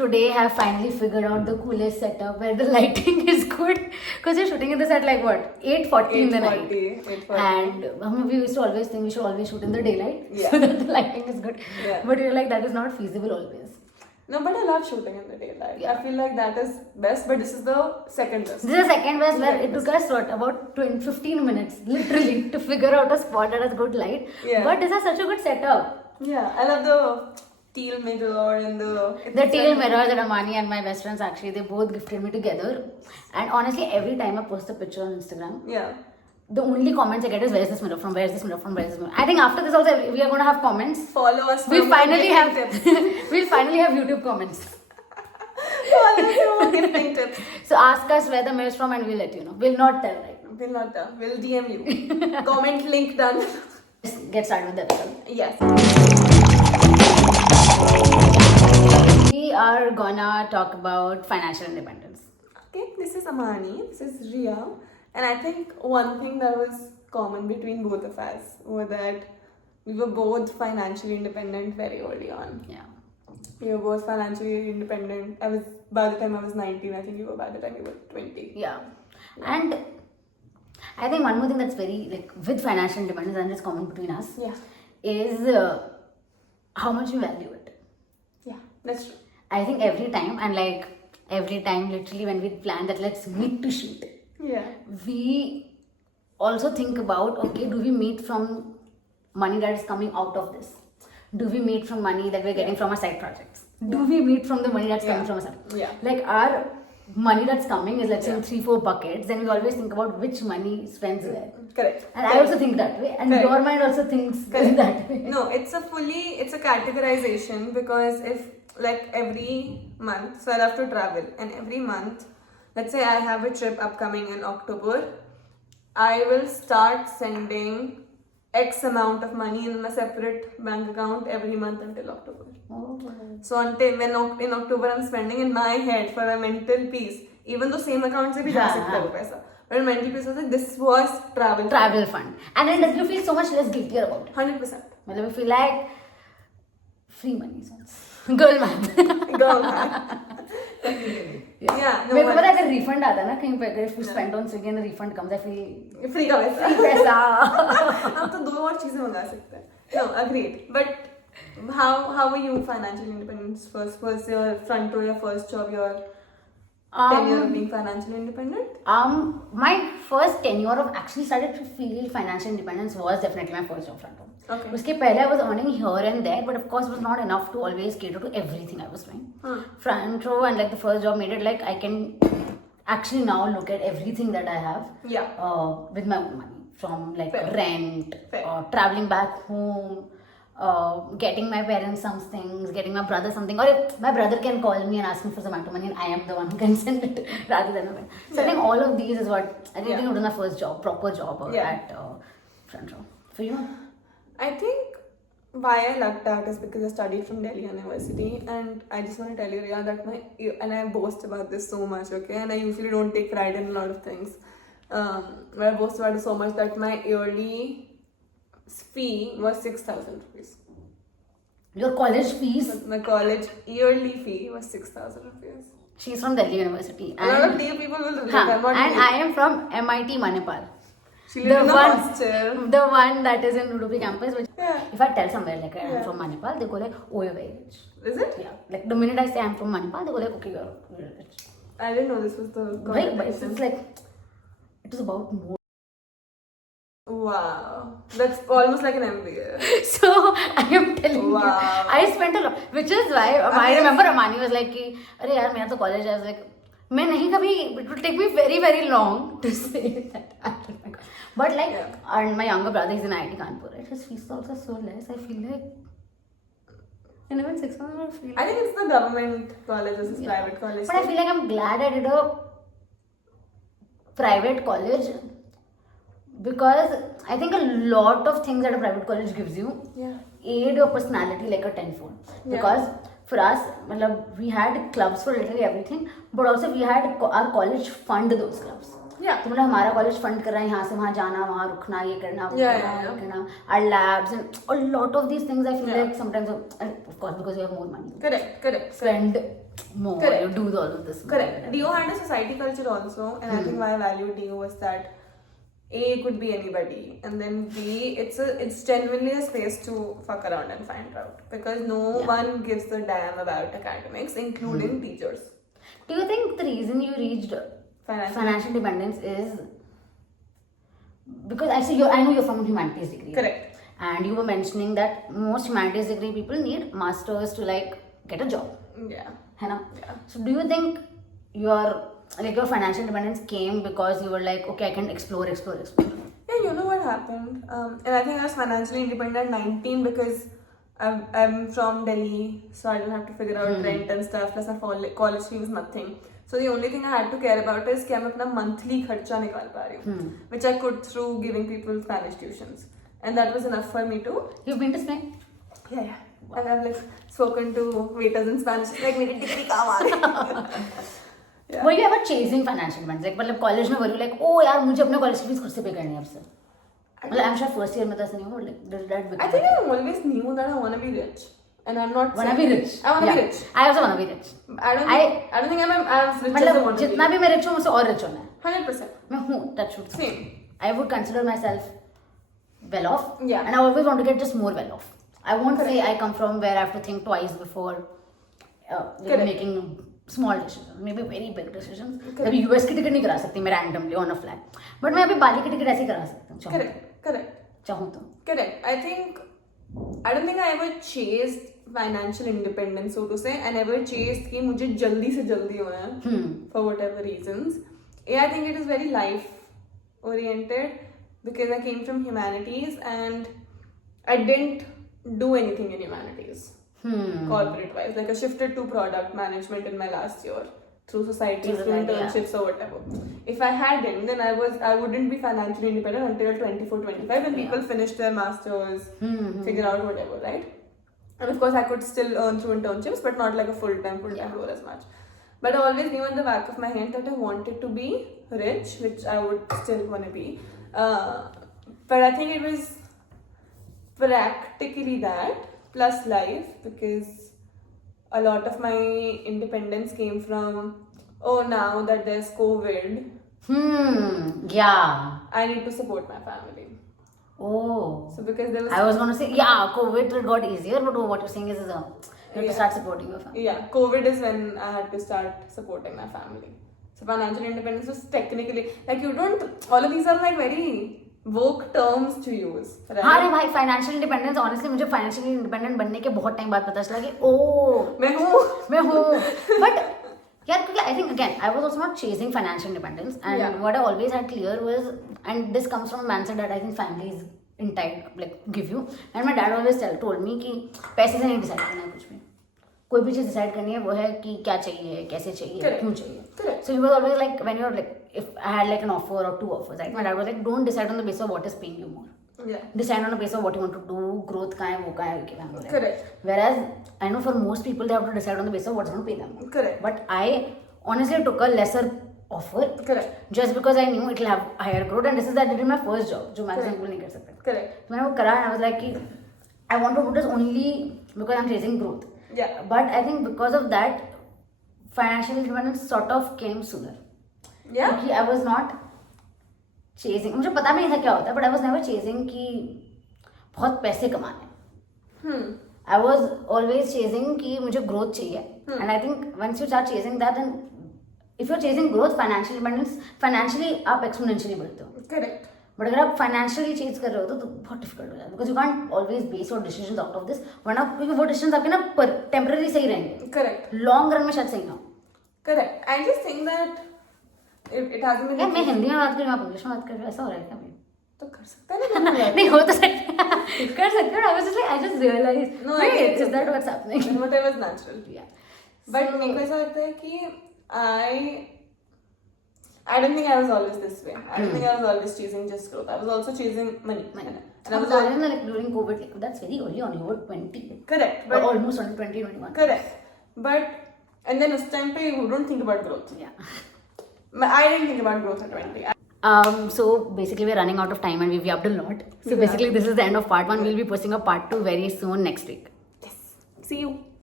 Today I have finally figured out the coolest setup where the lighting is good because you're shooting in this at like what 8:40 in the night, 8:40. and we used to always think we should always shoot in the daylight Yeah. so that the lighting is good. Yeah. But you're like that is not feasible always. No, but I love shooting in the daylight. Yeah. I feel like that is best, but this is the second best. This is the second best where it took us what about 15 minutes literally to figure out a spot that has good light. Yeah. But this is such a good setup. Yeah, I love the teal mirror and The teal mirrors that Amani and my best friends actually they both gifted me together, and honestly every time I post a picture on Instagram, Yeah. the only comments I get is where is this mirror from? Where is this mirror from? Where is this mirror? I think after this also we are going to have comments. Follow us. We'll for finally gifting have tips. we'll finally have YouTube comments. Follow us for gifting tips. So ask us where the mirror is from and we'll let you know. We'll not tell right now. We'll not tell. We'll DM you. Comment link done. Let's get started with the episode. Yes. We are gonna talk about financial independence. Okay, this is Amani. This is Ria. And I think one thing that was common between both of us was that we were both financially independent very early on. Yeah. We were both financially independent. By the time I was 19, I think you were by the time you were 20. Yeah. And I think one more thing that's very like with financial independence and it's common between us Yeah. is how much you value it. Yeah, that's true. I think every time literally when we plan that let's meet to shoot, Yeah. we also think about okay, do we meet from money that is coming out of this? Do we meet from money that we're getting from our side projects? Do we meet from the money that's coming from our side? Yeah. Like our money that's coming is let's say in 3-4 buckets, then we always think about which money spends where. Correct. And I also think that way, and Correct. your mind also thinks in that way. No, it's a categorization because if like every month, so I love to travel, and every month, let's say I have a trip upcoming in October, I will start sending X amount of money in a separate bank account every month until October. Oh. So until when in October I'm spending in my head for a mental peace, even though same account से भी जा सकता है वो पैसा, but in mental peace I was like this was travel Fund. And then you feel so much less guiltier about it. 100%. मतलब you feel like free money sounds. Girl math. Girl math. Yeah. No, मेरे को पता है अगर refund आता है ना कहीं पे अगर if you spend on Swiggy and the refund comes I feel free का पैसा. पैसा. हम तो दो और चीजें मंगा सकते हैं. No, agreed. But how were you financially independent first? Was your front row your first job? Your tenure of being financially independent? My first tenure of actually started to feel financial independence was definitely my first job front row. Okay. उसके पहले I was earning here and there, but of course it was not enough to always cater to everything I was doing. Front row and like the first job made it like I can actually now look at everything that I have. Yeah. With my own money from like Fair. rent, Fair. traveling back home. Getting my parents some things, getting my brother something, or if my brother can call me and ask me for some money and I am the one who can send it rather than a friend. So I think all of these is what I think it was my first job, proper job at front row. For you? I think why I lucked out is because I studied from Delhi University, and I just want to tell you, Ria, that and I boast about this so much, okay? And I usually don't take pride in a lot of things, but I boast about it so much that my yearly fee was 6,000 rupees. Your college fees? My college yearly fee was 6,000 rupees. She's from Delhi University. A lot of Delhi people will relate. I'm not and Delhi. I am from MIT Manipal. She lived in a hostel. The one that is in Udupi campus. Which Yeah. if I tell somewhere like I'm from Manipal, they go like, oh, you're very rich. Is it? Yeah. Like the minute I say I'm from Manipal, they go like, okay, you're rich. I didn't know this was the Right? But it's connotation. like, it is about more. Wow. That's almost like an MBA. So I am telling you, Wow. I spent a lot, which is why I remember Amani was like, कि, अरे यार मेरा तो college है, I was like, मैं नहीं कभी, it will take me very very long to say that. But like, and my younger brother is in IIT Kanpur, right? His fees is also so less. I feel like, and even 600, I feel. I think it's the government college versus private college. But I feel like I'm glad I did a private college because I think a lot of things that a private college gives you aid your personality like a tenfold. Because for us, we had clubs for literally everything, but also we had our college fund those clubs. Yeah. तो मतलब हमारा college fund कर रहा है यहाँ से वहाँ जाना, वहाँ रुकना, ये करना, वो करना, our labs and a lot of these things I feel like sometimes, of course because you have more money. Correct. Spend more. Correct. You do all of this. Correct. DO had a society culture also, and I think why I valued DO was that A, it could be anybody, and then B, it's genuinely a space to fuck around and find out, because no one gives a damn about academics, including teachers. Do you think the reason you reached financial independence is because I know you're from humanities degree? Correct. And you were mentioning that most humanities degree people need masters to like get a job. Yeah. है ना? Yeah. So do you think your financial independence came because you were like, okay, I can explore? Yeah, you know what happened? And I think I was financially independent at 19 because I'm from Delhi, so I didn't have to figure out rent and stuff. Plus, my college fee was nothing. So the only thing I had to care about is कि मैं अपना monthly खर्चा निकाल पा रही हूँ, which I could through giving people Spanish tuitions, and that was enough for me to. You've been to Spain? Yeah. And I've like spoken to waiters in Spanish, like मेरी degree काम आ रही. Yeah. Were you ever chasing financial independence? Like मतलब college में were you like, oh यार मुझे अपने college की fees खुद से pay करनी है अब से? मतलब I'm sure first year में तो ऐसा नहीं हुआ, like did that become? I think I always knew that I want to be rich, and I'm not. Wanna be rich? I want to be rich. I also wanna be rich. I don't think I'm as rich as I मतलब want to be. जितना भी मैं rich हूँ मुझसे और rich होना है. 100%. मैं हूँ, touch wood. Same. I would consider myself well off. Yeah. And I always want to get just more well off. I won't say I come from where I have to think twice before making small decisions, maybe very big decisions. अभी US की ticket नहीं करा सकती मैं randomly on a fly, but मैं अभी बाली की ticket ऐसे ही करा सकती हूँ. Correct. चाहूँ तो. Correct. I don't think I ever chased financial independence, so to say. I never chased कि मुझे जल्दी से जल्दी होना है for whatever reasons. Yeah, I think it is very life oriented because I came from humanities and I didn't do anything in humanities corporate wise. Like I shifted to product management in my last year through society, through internships or whatever. If I hadn't, then I wouldn't be financially independent until 24-25 when people finish their masters, figure out whatever, right? And of course I could still earn through internships, but not like a full-time role as much. But I always knew in the back of my head that I wanted to be rich, which I would still want to be. But I think it was practically that plus life, because a lot of my independence came from, oh, now that there's COVID, yeah, I need to support my family. Oh, so because there was, I was going to say, yeah, COVID it got easier, but what you're saying is you have to start supporting your family. Yeah, COVID is when I had to start supporting my family. So financial independence was technically, like you don't, all of these are like very woke terms to use, right? हाँ रे भाई, financial independence, honestly मुझे financially independent बनने के बहुत time बाद पता चला कि मैं हूँ but yeah, क्योंकि I think again I was also not chasing financial independence, and what I always had clear was, and this comes from a mindset that I think families in time like give you, and my dad always told me कि पैसे से नहीं decide करना है कुछ भी, कोई भी चीज डिसाइड करनी है वो है कि क्या चाहिए, कैसे चाहिए, क्यों चाहिए. So he was always like, when you're like, if I had like an offer or two offers, right, my dad was like, don't decide on the basis of what is paying you more. Yeah. Decide on the basis of what you want to do, growth का है, वो का है. Correct. Whereas I know for most people they have to decide on the basis of what's going to pay them more. Correct. But I honestly took a lesser offer. Correct. Just because I knew it'll have higher growth, and this is that I did in my first job, जो मैंने people नहीं कर सकते. Correct. तो मैंने वो करा, and I was like कि I want to do this only because I'm chasing growth. Yeah. But I think because of that, financial independence sort of came sooner. Yeah. Because I was not chasing, मुझे पता भी नहीं था क्या होता है, but I was never chasing कि बहुत पैसे कमाने. I was always chasing कि मुझे growth चाहिए. And I think once you start chasing that, and if you're chasing growth, financial independence, financially आप exponentially बढ़ते हो. Correct. बट अगर आप फाइनेंशियली चेंज कर रहे हो तो बहुत डिफिकल्ट हो जाता है, because you can't always base your decisions out of this, वरना क्योंकि वो डिसीजंस आपके ना टेम्पररी सही रहेंगे. करेक्ट. लॉन्ग रन में शायद सही ना हो. Correct. I just think that it hasn't been. मैं हिंदी में बात कर रही हूँ, आप इंग्लिश में बात कर रहे हो, ऐसा हो रहा है क्या? तो कर सकते हैं ना. नहीं हो तो सकता है, कर सकते हो. I was just like, I just realised, no, is that what's happening, whatever is natural. या बट मेरे को ऐसा लगता है कि I don't think I was always this way. I don't think I was always chasing just growth. I was also chasing money. And I was like during COVID, like that's very early on. You were 20. Correct. But almost on 20, 21. Correct. But and then उस time पे you don't think about growth. Yeah. I didn't think about growth at 20. So basically we're running out of time and we've yapped a lot. So basically this is the end of part 1. We'll be posting a part 2 very soon next week. Yes. See you.